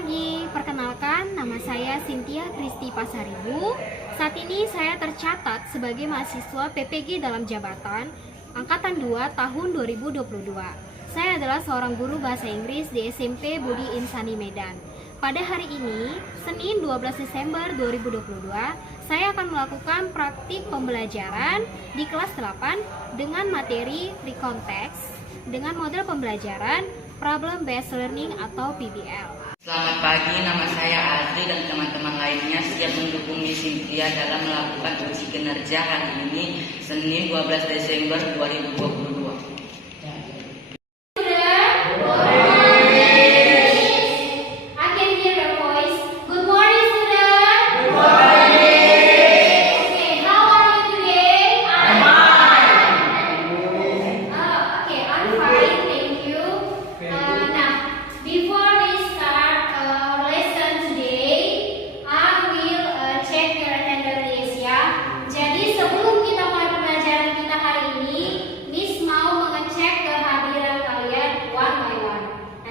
pagi, perkenalkan nama saya Cynthia Kristi Pasaribu. Saat ini saya tercatat sebagai mahasiswa PPG dalam jabatan Angkatan 2 tahun 2022. Saya adalah seorang guru bahasa Inggris di SMP Budi Insani Medan. Pada hari ini, Senin 12 Desember 2022, saya akan melakukan praktik pembelajaran di kelas 8 dengan materi Recontext dengan model pembelajaran Problem Based Learning atau PBL. Selamat pagi, nama saya Adri dan teman-teman lainnya siap mendukung Miss Cynthia dalam melakukan uji kinerja hari ini, Senin 12 Desember 2022.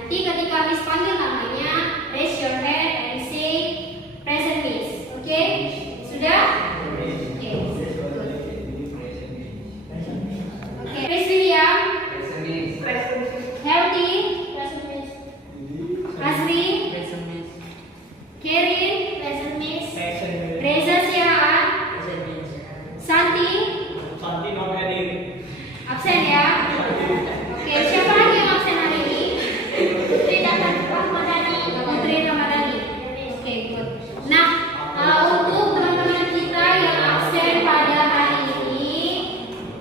Ketika Miss panggil namanya, raise your hand and say present Miss. Oke? Sudah? Oke. Oke, Miss William. Healthy. Asri. Kerin. Reza Siaan. Santi. Absen ya? Oke, siapa lagi yang absen hari ini? Putri Ramadhani. Oke, good. Nah, untuk teman-teman kita yang absen pada hari ini,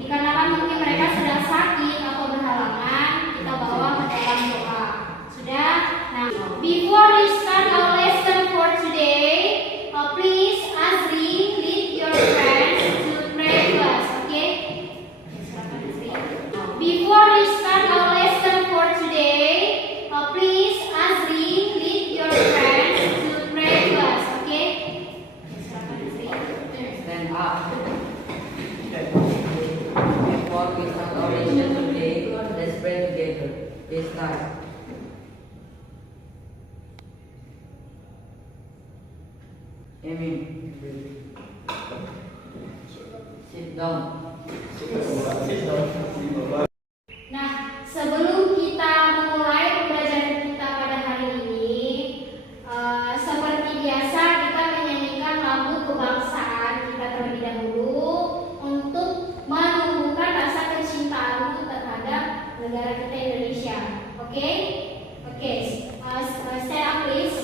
dikarenakan mungkin mereka sedang sakit atau berhalangan, kita bawa ke dalam doa. Sudah? Nah, before we start our lesson for today, please Azri lead your friends to pray to us. Okay? Before we start our lesson for today, please Azri lead your friends to pray to us. Okay? Stand up. Before we start our lesson today, let's pray together. Please start. Amen. Sit down. Nah, sebelum kita memulai pembelajaran kita pada hari ini, seperti biasa kita menyanyikan lagu kebangsaan kita terlebih dahulu untuk menumbuhkan rasa kecintaan terhadap negara kita Indonesia. Oke? Oke, stand up please.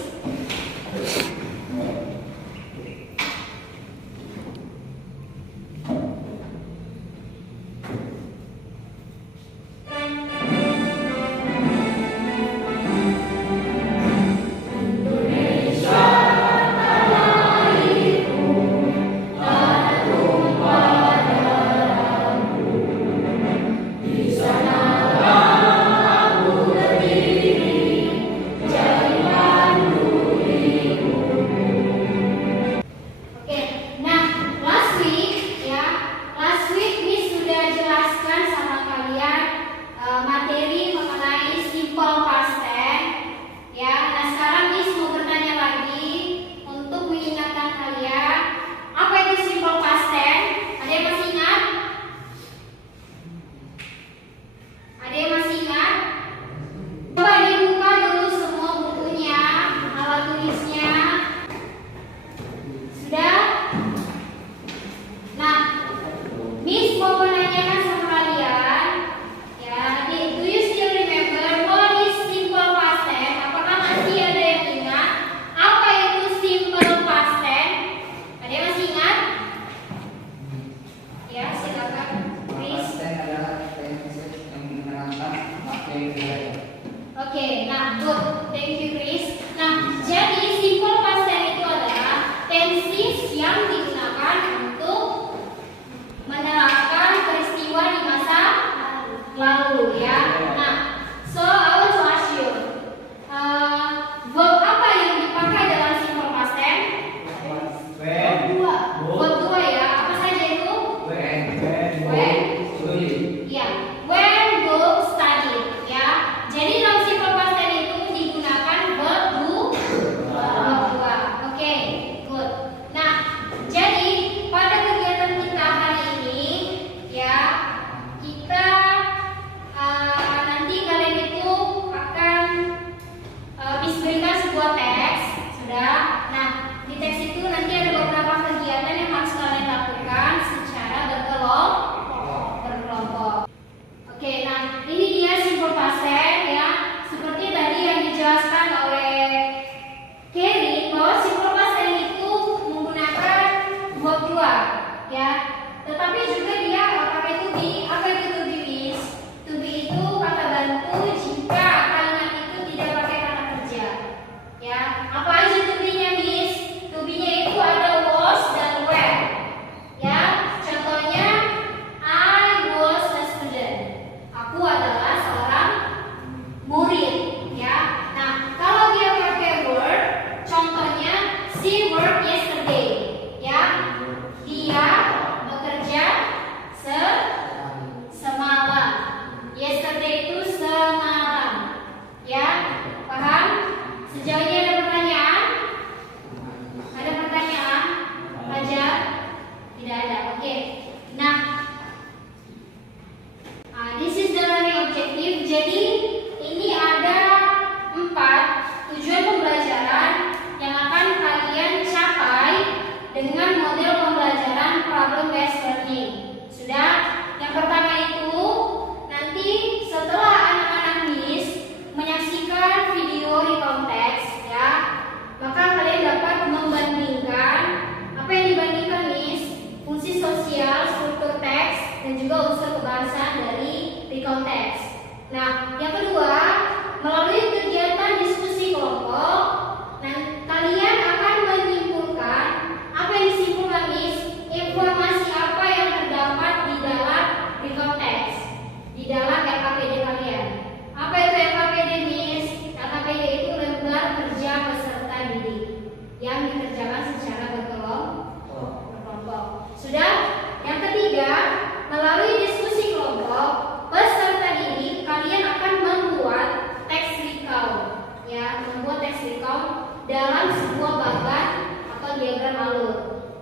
recount dalam sebuah bagan atau diagram alur.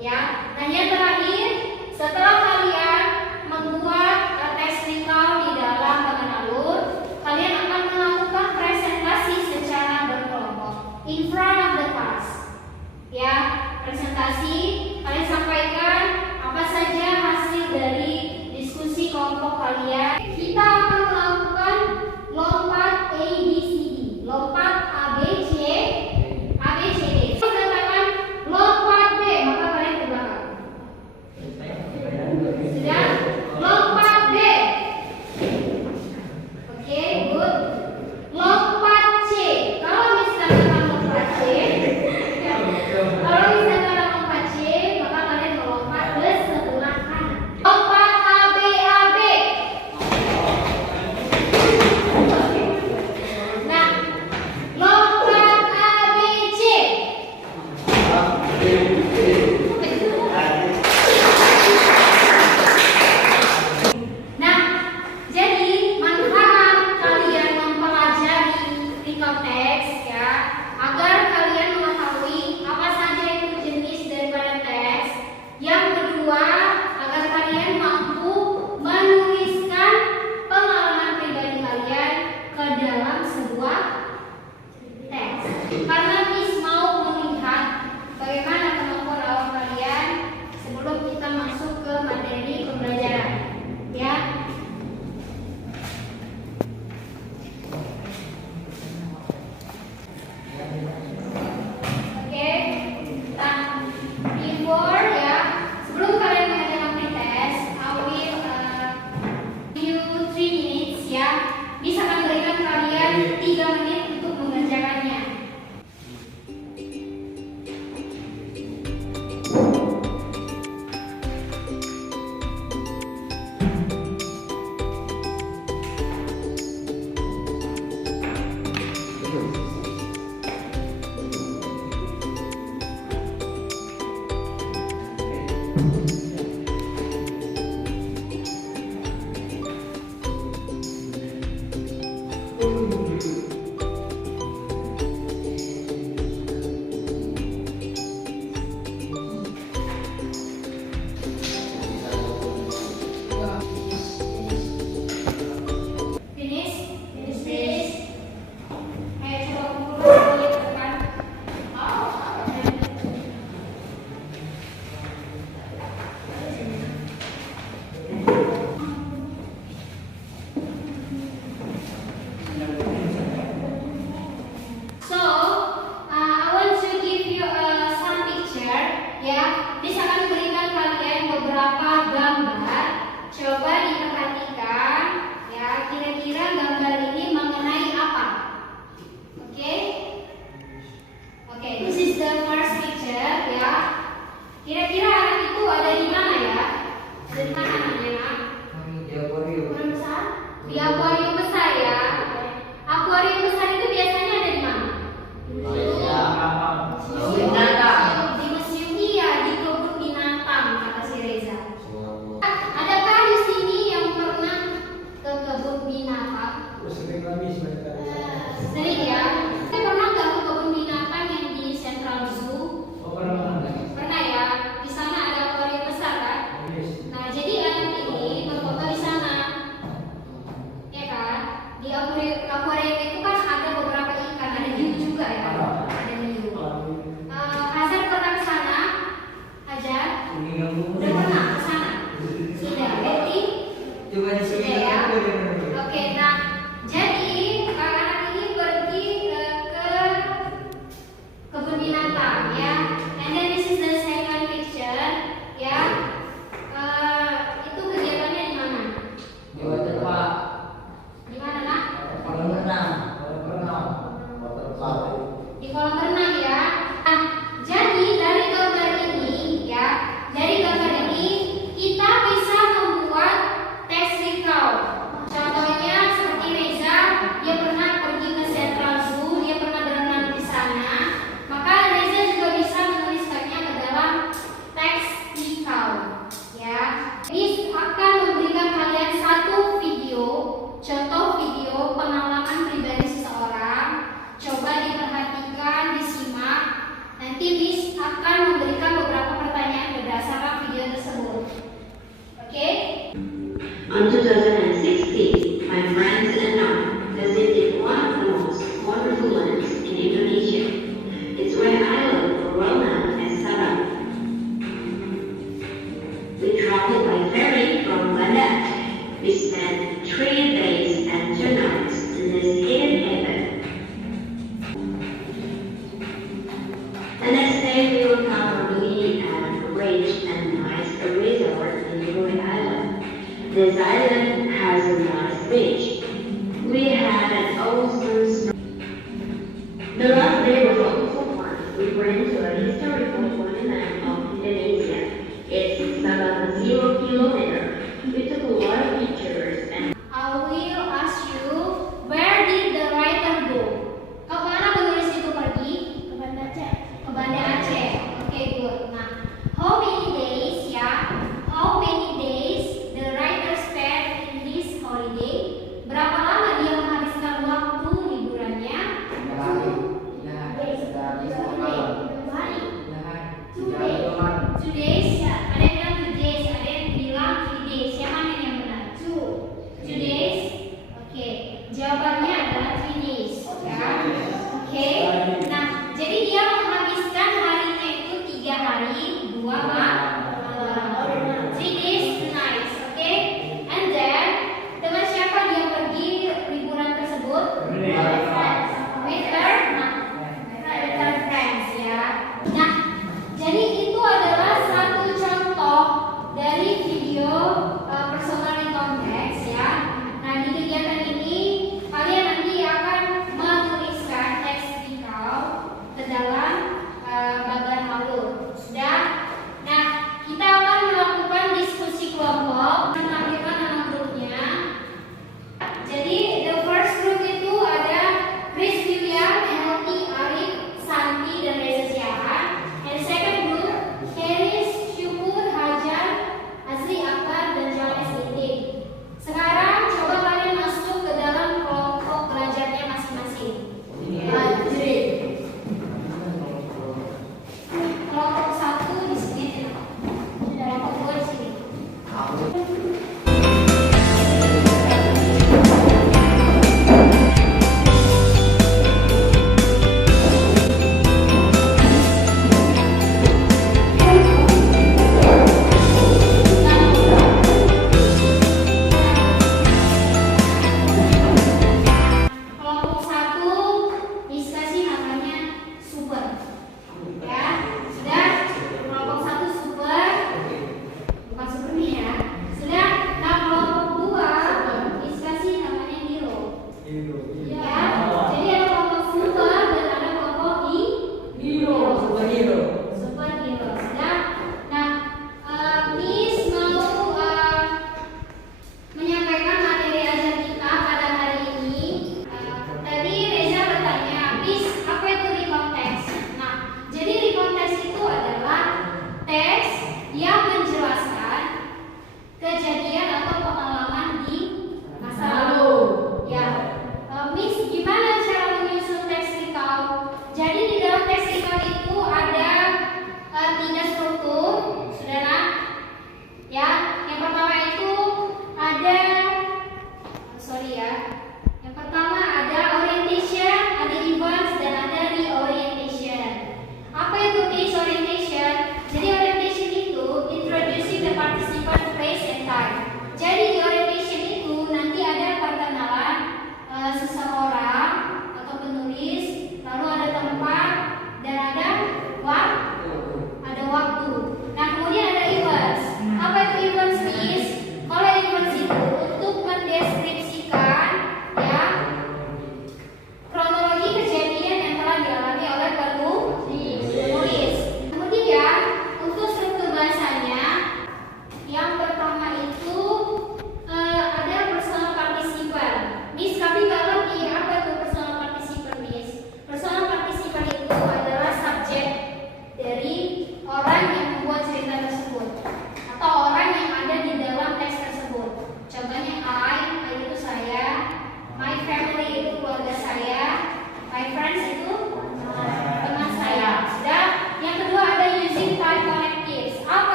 Ya, nah yang terakhir, setelah kalian membuat teks recount di dalam bagan alur, kalian akan melakukan presentasi secara berkelompok in front of the class. Ya, presentasi kalian sampaikan apa saja hasil dari diskusi kelompok kalian. Kita akan melakukan lompat A B C D, lompat A B C D. Saya katakan lompat B, maka kalian ke belakang. Sudah, lompat B. Oke, good. Lompat C. Kalau misalkan lompat C, maka kalian melompat ke sebelah kanan. Lompat A B. Nah, lompat A B C. Nah, jadi manfaat kalian mempelajari recount teks ya, agar kalian mengetahui apa saja itu jenis daripada teks. Yang kedua, agar kalian mampu menuliskan pengalaman pribadi kalian ke dalam sebuah teks. Karena Miss mau melihat bagaimana kemampuan awal kalian sebelum kita masuk ke materi pembelajaran. Ya. Oke. Nah, before ya, sebelum kalian mengerjakan pretest, I will give you 3 minutes ya. Bisa akan berikan kalian 3 menit untuk mengerjakannya. Nanti Miss akan memberikan beberapa pertanyaan berdasarkan video tersebut. Oke? On 2016, my friends and I visited one of the most wonderful lands in Indonesia. It's where islands are well known as Sabah. We traveled by ferry from Banda Aceh. We spent 3 days and 2 nights in this hidden haven. The next day we were comfortably at a rich and nice resort in Niue Island. This island has a nice beach. We had an awesome snow. The last day was also fun. We went to a historical monument of Indonesia. It's about 0 kilometer. We took a lot of pictures and I will ask you, where did the writer go? Kemana penulis itu pergi? Ke Banda Aceh. Ke Banda Aceh. Oke, good. Nah, how many days the writer spent in this holiday? Berapa lama dia menghabiskan waktu liburannya? 2 days. Ada yang bilang 2 days, ada yang bilang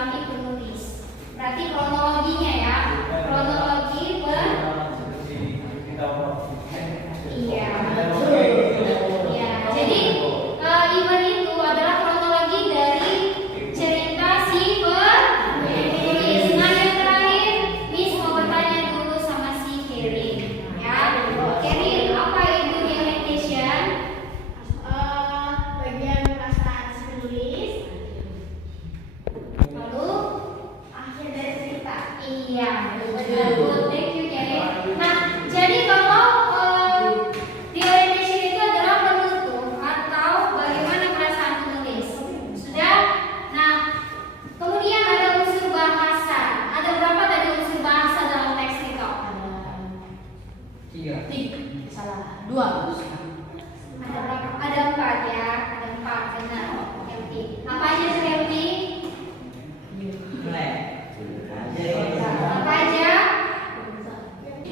dalam itu menulis. Berarti kronologinya ya, kronologi iya. Ya, jadi event itu adalah kronologi dari cerita si penulis. Nah, yang terakhir, Miss mau bertanya dulu sama si Kerin. Ya, Kerin, apa itu the orientation? Bagian perasaan si penulis, Lalu, akhir dari cerita. iya, betul. Thank you, Kerin. Nah, jadi kalau the orientation itu adalah penutup atau bagaimana perasaan penulis. Sudah? Nah, kemudian ada unsur bahasa. Ada berapa tadi unsur bahasa dalam teks itu? Salah. 2. Ada berapa? Ada 4 ya. Ada 4, benar. Helmi. Apa aja sih Helmi? Apa aja?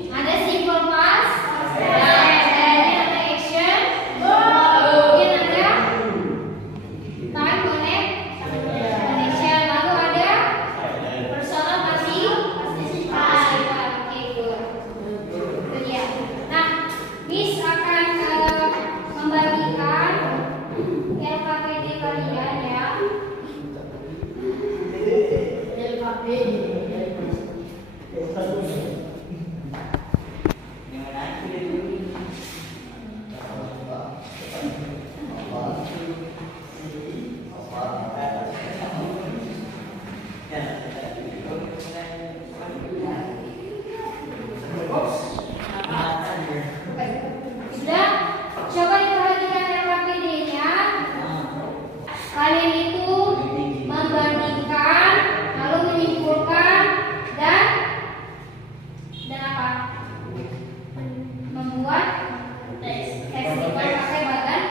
Ada simple past, kemudian ada action, kemudian ada time connection, lalu ada personal participle. Oke, good. Itu dia. Nah, Miss akan membagikan LKPD kalian ya. Sudah? Coba diperhatikan LKPD-nya. Kalian itu membandingkan, lalu menyimpulkan dan apa? Membuat teks itu pakai bagan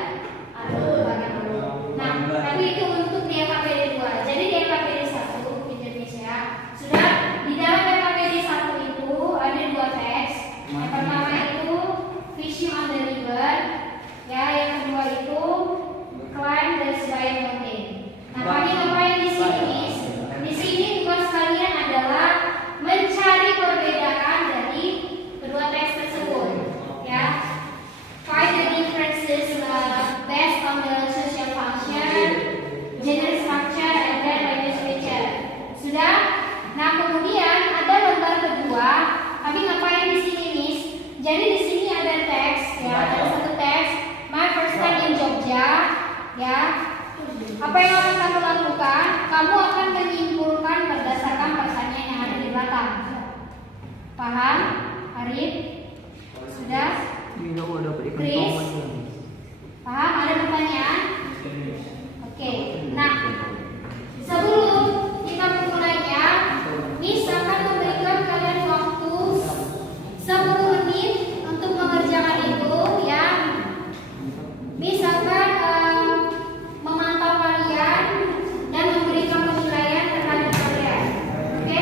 Nah, tapi itu untuk di LKPD 2. Jadi di LKPD 1 Indonesia sudah di dalam LKPD 1 itu ada 2 teks. Yang pertama itu Fishing on the River, ya. Yang kedua itu Climb the Giant Mountain. Nah, kami ngapain di sini, Miss? Di sini tugas kalian adalah mencari perbedaan dari kedua teks tersebut, ya. Find the differences based on the social function, gender structure, and then language feature. Sudah? Nah, kemudian ada lembar kedua. Kami ngapain di sini, Miss? Jadi di sini ada teks, ya. Ada satu teks, My First Time in Jogja, ya. Apa yang akan kamu lakukan? Kamu akan menyimpulkan berdasarkan pertanyaan yang ada di belakang. Paham? Arif? Sudah? Chris? Paham? Ada pertanyaan? Oke. Nah, sebelum kita memulainya, Miss akan memberikan kalian waktu 10 menit untuk mengerjakan itu, ya. Miss akan memantau kalian dan memberikan penilaian terhadap kalian. Oke?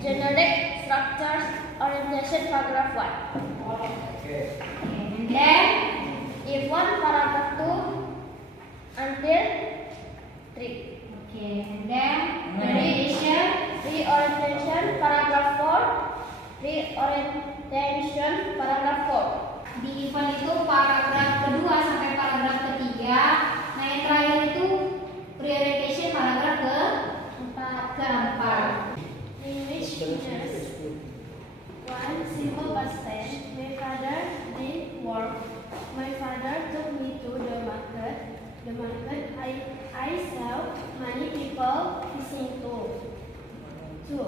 Generic structures orientation paragraph 1. And then if one paragraph 2 until 3. Okay, and then variation, reorientation paragraph 4, reorientation paragraph 4. Di event itu paragraf kedua sampai paragraf ketiga. Nah yang terakhir itu reorientation paragraf keempat. In which features one simple past tense. My father did work. My father took me to the market. The market I saw many people listening to. 2.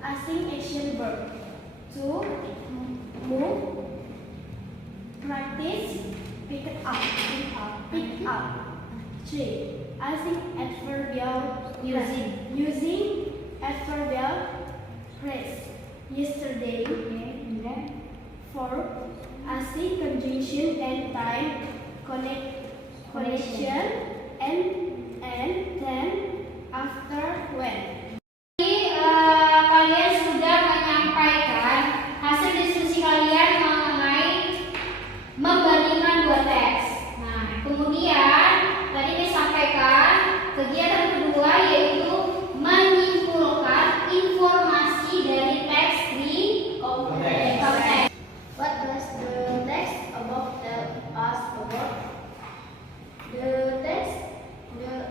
Asking action verb. 2. Move. Practice. Pick up. Pick up. 3. Asking adverbial using adverbial phrase. Yesterday. And then 4. Asking conjunction and time connection and then after when. Kalian sudah menyampaikan hasil diskusi kalian mengenai membandingkan dua teks. Nah, kemudian tadi disampaikan kegiatan kedua yaitu menyimpulkan informasi dari teks di konteks. What does the text above tell us about? The text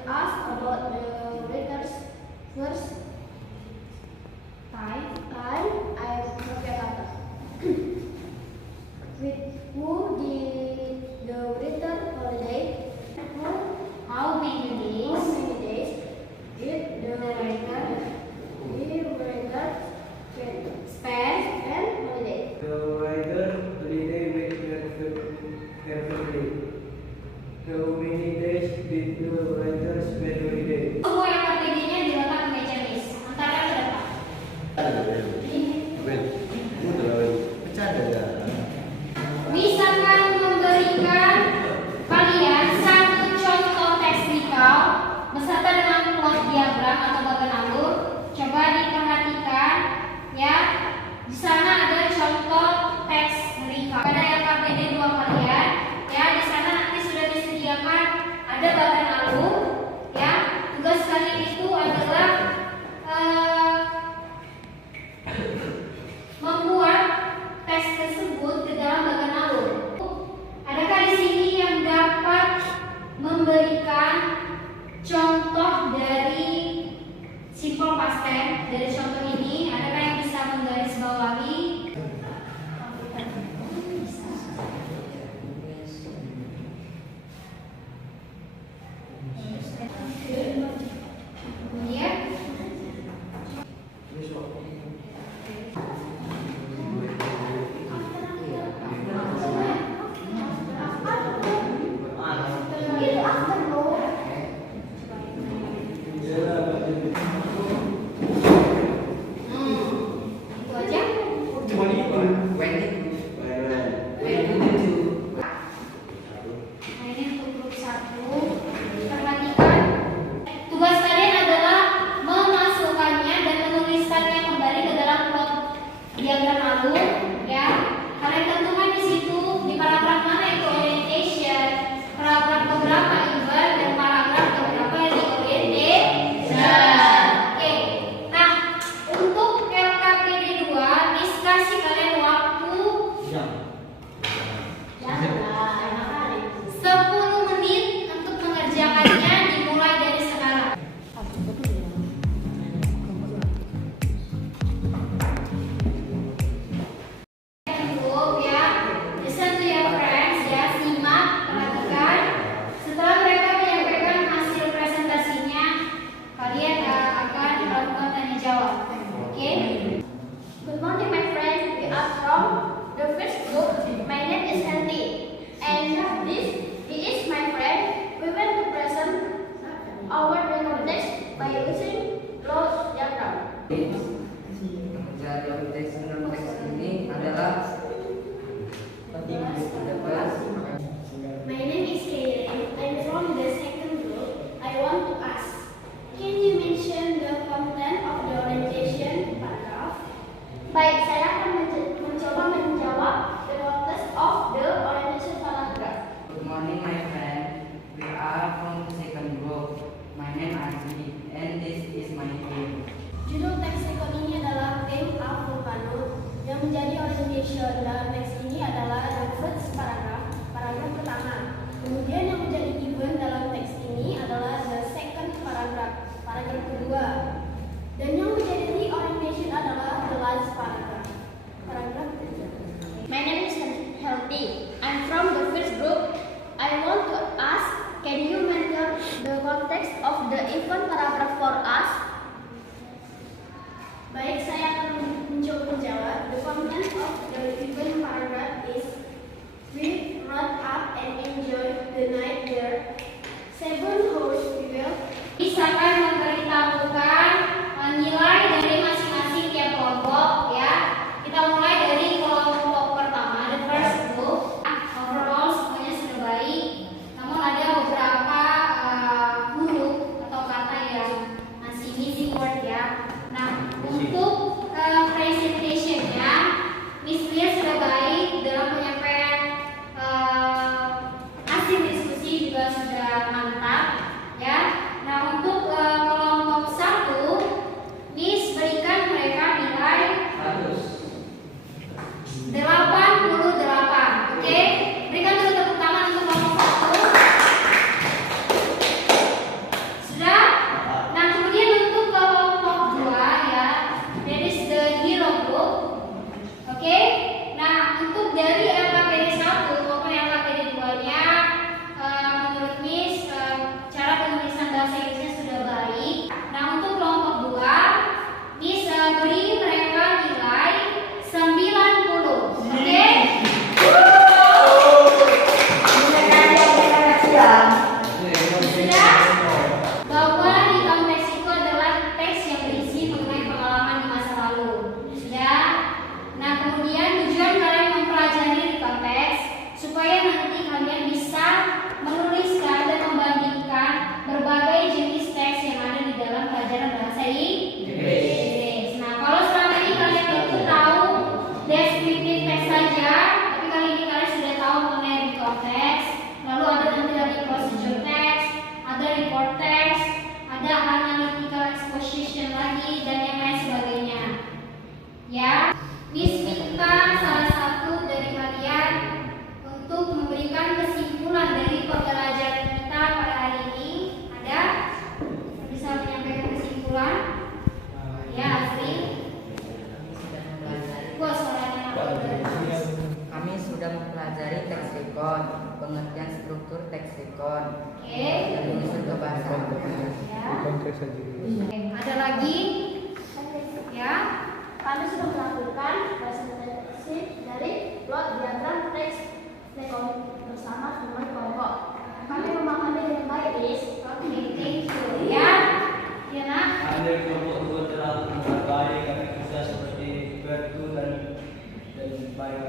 us about the writer's first time I forget kata. With who did the writer holiday? How many days Did the writer spend spend holiday? The writer holiday with her family. How many days did the writer spend holiday? semua yang RPD-nya diletak di meja list antara berapa? Misalkan memberikan kalian satu contoh teknikal beserta dengan plot diagram atau bagan alur. Coba diperhatikan ya. Di sana ada contoh teks recap. Pada yang KPD 2 kalian ya, di sana nanti sudah disediakan ada bagan alur ya. Tugas kalian itu adalah membuat teks tersebut ke dalam bagan alur. Adakah di sini yang dapat memberikan contoh dari simple past tense dari contoh ini? Adakah yang bisa menggarisbawahi? Kemudian itu aja. Nah, ini untuk grup 1. Perhatikan. Tugas kalian adalah memasukkannya dan menuliskannya kembali ke dalam plot diagram alur ya. Kalian tentukan di situ di paragraf mana itu orientation, paragraf keberapa event, dan paragraf keberapa reorientation. Oke. Nah, untuk LKPD 2 diskusi kalian waktu 10 menit untuk mengerjakannya dimulai dari sekarang. Cukup ya. Listen to your friends ya, simak, perhatikan. Setelah mereka menyampaikan hasil presentasinya, kalian akan melakukan tanya jawab. Oke? Good morning, my friend. We are from the first group. My name is Sandy, and this is my friend. We will to present our record text by using closed diagram. Dari teks ini adalah My name is Kaylin. I'm from the second group. I want to ask, can you mention the content of the orientation paragraph? punctuation dalam teks ini adalah the first paragraph, paragraf pertama. Kemudian yang menjadi given dalam teks ini adalah the second paragraph, paragraf kedua. Dan yang menjadi reorientation adalah the last paragraph, paragraf ketiga. My name is Healthy. I'm from the first group. I want to ask, can you mention the context of the event paragraph for us? Baik, saya akan mencoba menjawab. The content of the given paragraph is: we rode up and enjoyed the night there. 7 hours we will. Silakan memberitahukan nilai dari masing-masing tiap kelompok ya. Kita mulai dari kelompok pertama, the first group. Overall semuanya sudah baik. Namun ada beberapa huruf atau kata yang masih missing word ya. Nah, untuk presentationnya, Miss Lia sudah baik dalam penyampaian hasil diskusi juga sudah mantap ya. Nah, untuk kelompok 1, Miss berikan mereka nilai 88. Oke, berikan dulu tepuk tangan untuk kelompok 1. Sudah? Nah, kemudian untuk kelompok 2 ya, that is the hero group. Oke, nah untuk dari LKPD 1 maupun LKPD 2-nya, menurut Miss cara penulisan bahasa Inggrisnya sudah baik. Nah, untuk kelompok 2, Miss beri mereka nilai 90. Oke? Sudah? Bahwa di dalam teks itu adalah teks yang berisi mengenai pengalaman di masa lalu. Sudah? Nah, kemudian tujuan kalian mempelajari di konteks supaya nanti kalian bisa menuliskan dan membandingkan berbagai jenis teks yang ada di dalam pelajaran bahasa Inggris. Nah, kalau selama ini kalian itu tahu descriptive text saja, tapi kali ini kalian sudah tahu mengenai recall text, lalu ada nanti lagi procedure text, ada report text, ada analytical exposition lagi dan yang lain sebagainya. Ya, Miss minta salah satu dari kalian untuk memberikan kesimpulan dari pembelajaran kita pada hari ini. Ada? Bisa menyampaikan kesimpulan? Ya, Azri. Gua suaranya Kami sudah mempelajari teks recon, pengertian struktur teks recon, Oke. dan menyusun kebahasaan. Ya. Oke, ada lagi? Ya. Kami sudah melakukan presentasi dari plot diagram teks bersama teman kelompok. Kami memahami dengan baik, Miss. Oke, thank you. Ya. Ya, nak. Ada kelompok 2 telah menghargai kami kerja seperti bertu dan baik